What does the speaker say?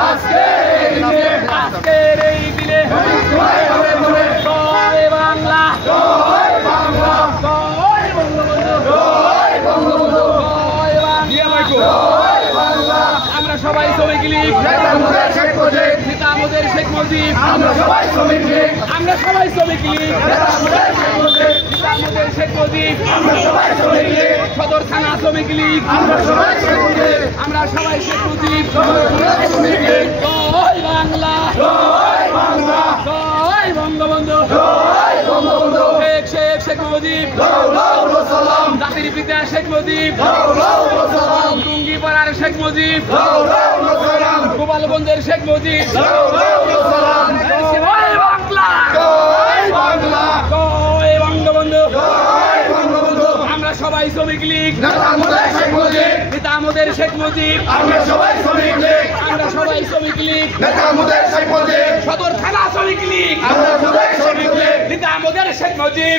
আজকের এই দিনে জয় বাংলা, জয় বঙ্গবন্ধু, জয় বাংলা। আমরা সবাই শ্রমিক লীগ, নেতা আমাদের শেখ মুজিব, আমরা সবাই শ্রমিক লীগ, নেতা আমাদের শেখ মুজিব, সদর থানা শ্রমিক লীগ, আমরা সবাই শেখ মুজিব, জয় বাংলা, জয় বঙ্গবন্ধু, শেখ মুজিব, জাতির পিতা শেখ মুজিব, টুঙ্গিপাড়ার শেখ মুজিব, গোপালগঞ্জের শেখ মুজিব, জয় বাংলা, জয় বঙ্গবন্ধু। আমরা সবাই শ্রমিক লীগ, নেতা আমাদের শেখ মুজিব, আমরা সবাই শ্রমিক লীগ, সদর থানা শ্রমিক লীগ, নেতা আমাদের শেখ মুজিব,